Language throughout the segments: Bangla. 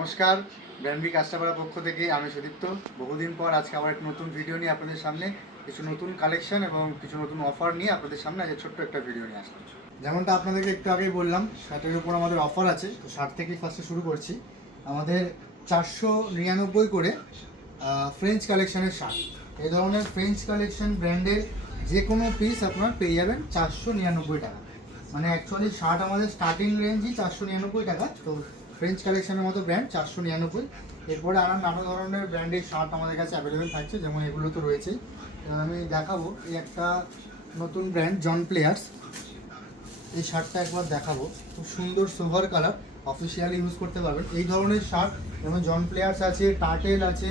নমস্কার, ব্র্যান্ডবি কাস্টমারের পক্ষ থেকে আমি সুদীপ্ত। বহুদিন পর আজকে আবার একটা নতুন ভিডিও নিয়ে আপনাদের সামনে কিছু নতুন কালেকশন এবং কিছু নতুন অফার নিয়ে আপনাদের সামনে আজ ছোট্ট একটা ভিডিও নিয়ে আসলাম। যেমনটা আপনাদেরকে একটু আগেই বললাম, শার্টের উপর আমাদের অফার আছে। তো শার্ট থেকেই ফার্স্টে শুরু করছি। আমাদের 499 করে ফ্রেঞ্চ কালেকশনের শার্ট। এই ধরনের ফ্রেঞ্চ কালেকশন ব্র্যান্ডের যে কোনো পিস আপনার পেয়ে যাবেন 499 টাকা। মানে অ্যাকচুয়ালি শার্ট আমাদের স্টার্টিং রেঞ্জই 499 টাকা। তো ফ্রেঞ্চ কালেকশনের মতো ব্র্যান্ড 499। এরপরে আরও নানা ধরনের ব্র্যান্ডের শার্ট আমাদের কাছে অ্যাভেলেবেল থাকছে, যেমন এগুলো তো রয়েছেই। আমি দেখাবো এই একটা নতুন ব্র্যান্ড জন প্লেয়ার্স। এই শার্টটা একবার দেখাবো, খুব সুন্দর সোভার কালার, অফিসিয়ালি ইউজ করতে পারবেন এই ধরনের শার্ট। যেমন জন প্লেয়ার্স আছে, টার্টেল আছে,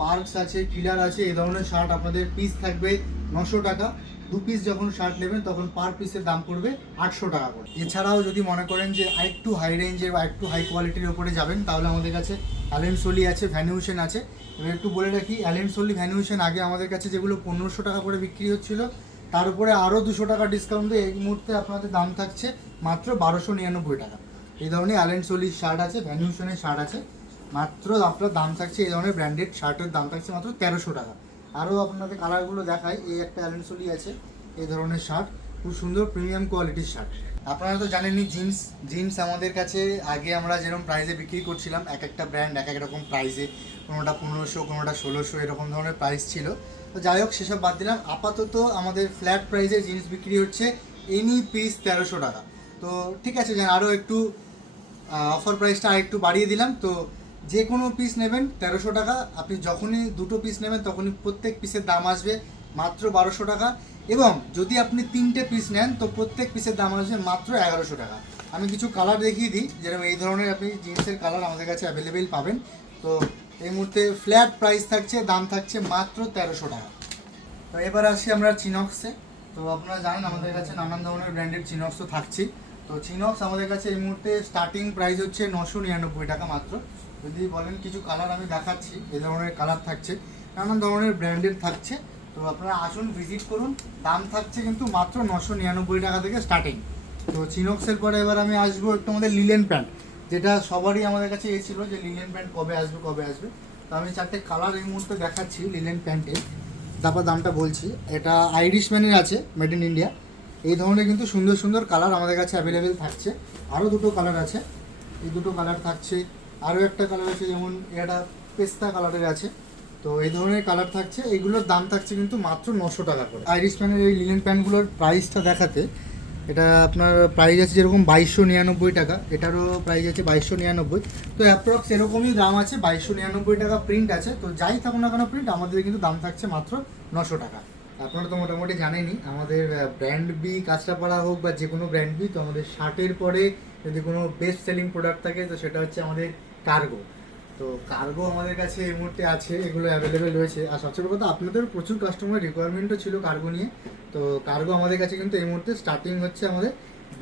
পার্কস আছে, কিলার আছে। এই ধরনের শার্ট আপনাদের পিস থাকবে 900 টাকা। 2 পিস যখন শার্ট নেবেন তখন পার পিসের দাম পড়বে 800 টাকা করে। এছাড়াও যদি মনে করেন যে আরেকটু হাই রেঞ্জের বা একটু হাই কোয়ালিটির ওপরে যাবেন, তাহলে আমাদের কাছে অ্যালেন সোলি আছে, ভ্যানিউশন আছে। এবার একটু বলে রাখি, অ্যালেন সোলি ভ্যানিউশন আগে আমাদের কাছে যেগুলো 1500 টাকা করে বিক্রি হচ্ছিল, তার উপরে আরও 200 টাকা ডিসকাউন্ট দিয়ে এই মুহূর্তে আপনাদের দাম থাকছে মাত্র 1299 টাকা। এই ধরনের অ্যালেন সোলির শার্ট আছে, ভ্যানিউশনের শার্ট আছে। মাত্র আপনার দাম থাকছে, এই ধরনের ব্র্যান্ডেড শার্টের দাম থাকছে মাত্র 1300 টাকা। আরও আপনাদের কালারগুলো দেখায়। এই একটা অ্যালেন সোলি আছে, এই ধরনের শার্ট, খুব সুন্দর প্রিমিয়াম কোয়ালিটির শার্ট। আপনারা তো জানেনই জিন্স আমাদের কাছে আগে আমরা যেরকম প্রাইসে বিক্রি করছিলাম, এক একটা ব্র্যান্ড এক এক রকম প্রাইসে, কোনোটা 1500, কোনোটা 1600, এরকম ধরনের প্রাইস ছিল। তো যাই হোক, সেসব বাদ দিলাম। আপাতত আমাদের ফ্ল্যাট প্রাইসে জিন্স বিক্রি হচ্ছে এনি পিস 1300 টাকা। তো ঠিক আছে, যেন আরও একটু অফার প্রাইসটা আরেকটু বাড়িয়ে দিলাম। তো যে কোনো পিস নেবেন 1300 টাকা। আপনি যখনই দুটো পিস নেবেন তখনই প্রত্যেক পিসের দাম আসবে মাত্র 1200 টাকা। এবং যদি আপনি 3টে পিস নেন তো প্রত্যেক পিসের দাম আসবে মাত্র 1100 টাকা। আমি কিছু কালার দেখিয়ে দিই, যেরকম এই ধরনের আপনি জিন্সের কালার আমাদের কাছে অ্যাভেলেবেল পাবেন। তো এই মুহূর্তে ফ্ল্যাট প্রাইস থাকছে, দাম থাকছে মাত্র 1300 টাকা। তো এবার আসি আমরা চিনক্সে। তো আপনারা জানেন আমাদের কাছে নানান ধরনের ব্র্যান্ডের চিনক্সও থাকছে। তো চিনক্স আমাদের কাছে এই মুহূর্তে স্টার্টিং প্রাইস হচ্ছে 999 টাকা মাত্র। যদি বলেন কিছু কালার আমি দেখাচ্ছি, এই ধরনের কালার থাকছে, নানান ধরনের ব্র্যান্ডের থাকছে। তো আপনারা আসুন, ভিজিট করুন। দাম থাকছে কিন্তু মাত্র 999 টাকা থেকে স্টার্টিং। তো চিনক্সের পরে এবার আমি আসবো একটু আমাদের লিলেন প্যান্ট, যেটা সবারই আমাদের কাছে ছিল যে লিলেন প্যান্ট কবে আসবে কবে আসবে। তো আমি 4টে কালার এই মুহূর্তে দেখাচ্ছি লিলেন প্যান্টে, তারপর দামটা বলছি। এটা আইরিশ ম্যানের আছে, মেড ইন ইন্ডিয়া। এই ধরনের কিন্তু সুন্দর সুন্দর কালার আমাদের কাছে অ্যাভেলেবেল থাকছে। আরও দুটো কালার আছে, এই দুটো কালার থাকছে। আরও একটা কালার আছে, যেমন এটা পেস্তা কালারের আছে। তো এই ধরনের কালার থাকছে, এইগুলোর দাম থাকছে কিন্তু মাত্র 900 টাকা করে। আইরিশ ম্যানের এই লিনেন প্যান্টগুলোর প্রাইসটা দেখাতে, এটা আপনার প্রাইস আছে যেরকম 2299 টাকা, এটারও প্রাইস আছে 2299। তো অ্যাপ্রক্স এরকমই দাম আছে, 2299 টাকা প্রিন্ট আছে। তো যাই থাকুন না কেন প্রিন্ট, আমাদের কিন্তু দাম থাকছে মাত্র 900 টাকা। আপনারা তো মোটামুটি জানেনই আমাদের ব্র্যান্ড বি কাঁচরাপাড়া হোক বা যে কোনো ব্র্যান্ড বি, তো আমাদের শার্টের পরে যদি কোনো বেস্ট সেলিং প্রোডাক্ট থাকে তো সেটা হচ্ছে আমাদের কার্গো। তো কার্গো আমাদের কাছে এই মুহূর্তে আছে, এগুলো অ্যাভেলেবেল রয়েছে। আর সবচেয়ে বড় কথা, আপনাদের প্রচুর কাস্টমার রিকোয়ারমেন্টও ছিল কার্গো নিয়ে। তো কার্গো আমাদের কাছে কিন্তু এই মুহূর্তে স্টার্টিং হচ্ছে আমাদের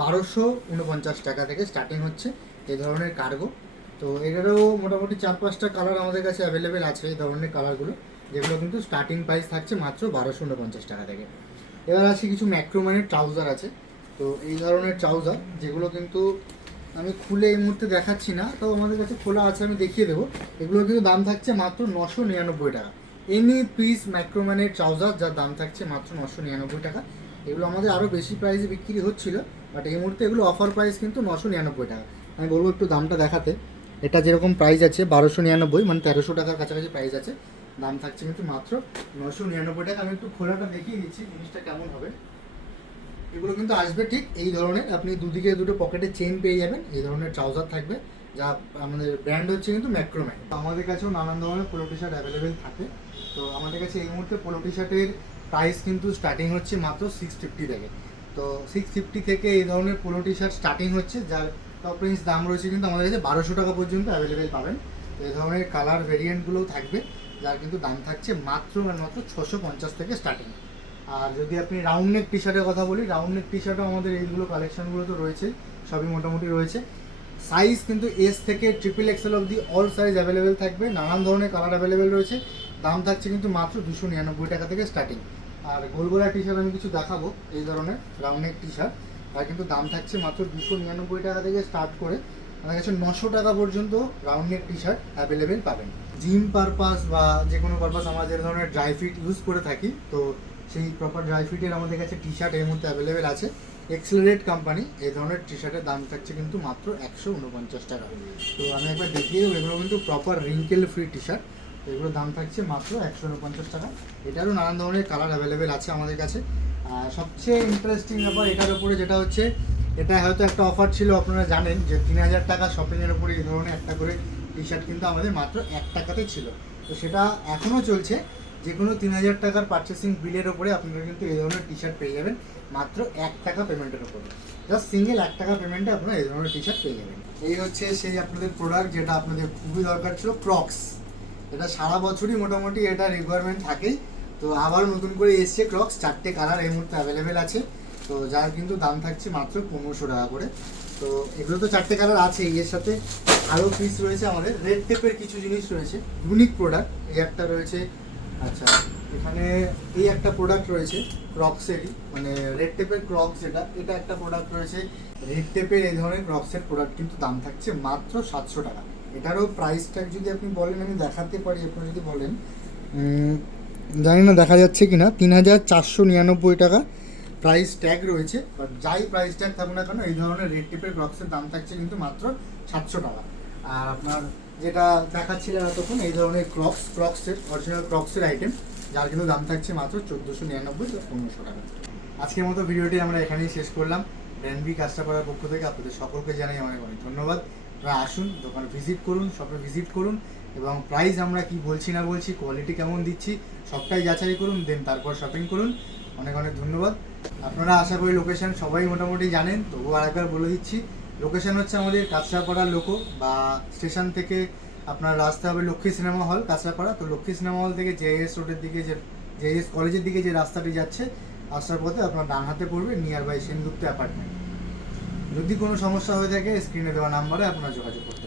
1249 টাকা থেকে স্টার্টিং হচ্ছে এই ধরনের কার্গো। তো এটারও মোটামুটি 4-5টা কালার আমাদের কাছে অ্যাভেলেবেল আছে, এই ধরনের কালারগুলো, যেগুলো কিন্তু স্টার্টিং প্রাইস থাকছে মাত্র 1249 টাকা থেকে। এবার আসি কিছু ম্যাক্রোম্যানের ট্রাউজার আছে। তো এই ধরনের ট্রাউজার, যেগুলো কিন্তু আমি খুলে এই মুহূর্তে দেখাচ্ছি না, তো আমাদের কাছে খোলা আছে, আমি দেখিয়ে দেবো। এগুলোর কিন্তু দাম থাকছে মাত্র 999 টাকা। এনি পিস ম্যাক্রোম্যানের ট্রাউজার, যার দাম থাকছে মাত্র 999 টাকা। এগুলো আমাদের আরও বেশি প্রাইসে বিক্রি হচ্ছিল, বাট এই মুহূর্তে এগুলো অফার প্রাইস কিন্তু 999 টাকা। আমি বলবো একটু দামটা দেখাতে। এটা যেরকম প্রাইস আছে 1299, মানে 1300 টাকার কাছাকাছি প্রাইস আছে। দাম থাকছে কিন্তু মাত্র 999 টাকা। আমি একটু খোলাটা দেখিয়ে দিচ্ছি জিনিসটা কেমন হবে। এগুলো কিন্তু আসবে ঠিক এই ধরনের, আপনি দুদিকে দুটো পকেটে চেন পেয়ে যাবেন। এই ধরনের ট্রাউজার থাকবে, যা আমাদের ব্র্যান্ড হচ্ছে কিন্তু ম্যাক্রোম্যান। আমাদের কাছেও নানান ধরনের পোলো টি শার্ট অ্যাভেলেবেল থাকে। তো আমাদের কাছে এই মুহূর্তে পোলো টি শার্টের প্রাইস কিন্তু স্টার্টিং হচ্ছে মাত্র 650 থেকে। তো 650 থেকে এই ধরনের পোলো টি শার্ট স্টার্টিং হচ্ছে, যার টপ রেঞ্জ দাম রয়েছে কিন্তু আমাদের কাছে 1200 টাকা পর্যন্ত অ্যাভেলেবেল পাবেন। এই ধরনের কালার ভেরিয়েন্টগুলোও থাকবে, যার কিন্তু দাম থাকছে মাত্র 650 থেকে স্টার্টিং। আর যদি আপনি রাউন্ড নেক টি শার্টের কথা বলি, রাউন্ড নেক টি শার্টও আমাদের এইগুলো কালেকশনগুলো তো রয়েছে, সবই মোটামুটি রয়েছে। সাইজ কিন্তু এস থেকে XXL অবধি অল সাইজ অ্যাভেলেবেল থাকবে, নানান ধরনের কালার অ্যাভেলেবেল রয়েছে। দাম থাকছে কিন্তু মাত্র 299 টাকা থেকে স্টার্টিং। আর গোলগোলা টি শার্ট আমি কিছু দেখাবো, এই ধরনের রাউন্ড নেক টি শার্ট, আর কিন্তু দাম থাকছে মাত্র 299 টাকা থেকে স্টার্ট করে আমার কাছে 900 টাকা পর্যন্ত round neck T shirt available পাবেন। জিম পারপাস বা যে কোনো পারপাস আমরা যে ধরনের ড্রাই ফিট ইউজ করে থাকি, তো সেই প্রপার ড্রাই ফিটের আমাদের কাছে টি শার্ট এর মধ্যে অ্যাভেলেবেল আছে। এক্সেলারেট কোম্পানি এই ধরনের টি শার্টের দাম থাকছে কিন্তু মাত্র 149 টাকা। তো আমি একবার দেখিয়ে দেবো, এগুলো কিন্তু proper wrinkle free T shirt. তো এগুলোর দাম থাকছে মাত্র 149 টাকা। এটারও নানান ধরনের কালার অ্যাভেলেবেল আছে আমাদের কাছে। আর সবচেয়ে ইন্টারেস্টিং ব্যাপার এটার উপরে যেটা হচ্ছে, এটা হয়তো একটা অফার ছিল, আপনারা জানেন যে 3000 টাকা শপিংয়ের উপরে এই ধরনের একটা করে টি শার্ট কিন্তু আমাদের মাত্র 1 টাকাতে ছিল। তো সেটা এখনও চলছে, যে কোনো 3000 টাকার পারচেসিং বিলের ওপরে আপনারা কিন্তু এই ধরনের টি শার্ট পেয়ে যাবেন মাত্র 1 টাকা পেমেন্টের ওপরে। জাস্ট সিঙ্গেল 1 টাকা পেমেন্টে আপনারা এই ধরনের টি শার্ট পেয়ে যাবেন। এই হচ্ছে সেই আপনাদের প্রোডাক্ট যেটা আপনাদের খুবই দরকার ছিল, ক্রক্স। এটা সারা বছরই মোটামুটি এটা রিকোয়ারমেন্ট থাকেই। তো আবার নতুন করে এসছে ক্রক্স, 4টে কালার এই মুহূর্তে অ্যাভেলেবেল আছে। তো যার কিন্তু দাম থাকছে মাত্র 1500 টাকা করে। তো এগুলো তো 4টে কালার আছে, এর সাথে আরও পিস রয়েছে আমাদের রেড টেপের কিছু জিনিস রয়েছে, ইউনিক প্রোডাক্ট। এই একটা রয়েছে, আচ্ছা এখানে এই একটা প্রোডাক্ট রয়েছে ক্রক্সেরই, মানে রেড টেপের ক্রক্স, এটা একটা প্রোডাক্ট রয়েছে। রেড টেপের এই ধরনের ক্রক্সের প্রোডাক্ট কিন্তু দাম থাকছে মাত্র 700 টাকা। এটারও প্রাইস ট্যাগ যদি আপনি বলেন, আমি দেখাতে পারি, আপনি যদি বলেন, জানি না দেখা যাচ্ছে কি না, 3499 টাকা প্রাইস ট্যাগ রয়েছে। বাট যাই প্রাইস ট্যাগ থাকুক না কেন, এই ধরনের রেড টেপের ক্রক্সের দাম থাকছে কিন্তু মাত্র 700 টাকা। আর আপনার যেটা দেখাচ্ছিলেন এতক্ষণ, এই ধরনের ক্রক্সের অরিজিনাল ক্রক্সের আইটেম, যার কিন্তু দাম থাকছে মাত্র 1499 বা 1500 টাকা। আজকের মতো ভিডিওটি আমরা এখানেই শেষ করলাম। ড্যানবি কাস্টাপাড়ার পক্ষ থেকে আপনাদের সকলকে জানাই অনেক অনেক ধন্যবাদ। আপনারা আসুন, দোকানে ভিজিট করুন, শপে ভিজিট করুন, এবং প্রাইস আমরা কি বলছি না বলছি, কোয়ালিটি কেমন দিচ্ছি, সবটাই যাচাই করুন, দেন তারপর শপিং করুন। অনেক অনেক ধন্যবাদ। আপনারা আশা করি লোকেশন সবাই মোটামুটি জানেন, তবুও আরেকবার বলে দিচ্ছি। লোকেশন হচ্ছে আমাদের কাঁচরাপাড়ার লোকো, বা স্টেশন থেকে আপনার রাস্তা হবে লক্ষ্মী সিনেমা হল কাঁচরাপাড়া। তো লক্ষ্মী সিনেমা হল থেকে জেএস রোডের দিকে, যে জেএস কলেজের দিকে যে রাস্তাটি যাচ্ছে, আসার পথে আপনার ডান হাতে পড়বে নিয়ার বাই সেনগুপ্ত অ্যাপার্টমেন্ট। যদি কোনো সমস্যা হয়ে থাকে স্ক্রিনে দেওয়া নাম্বারে আপনারা যোগাযোগ করতে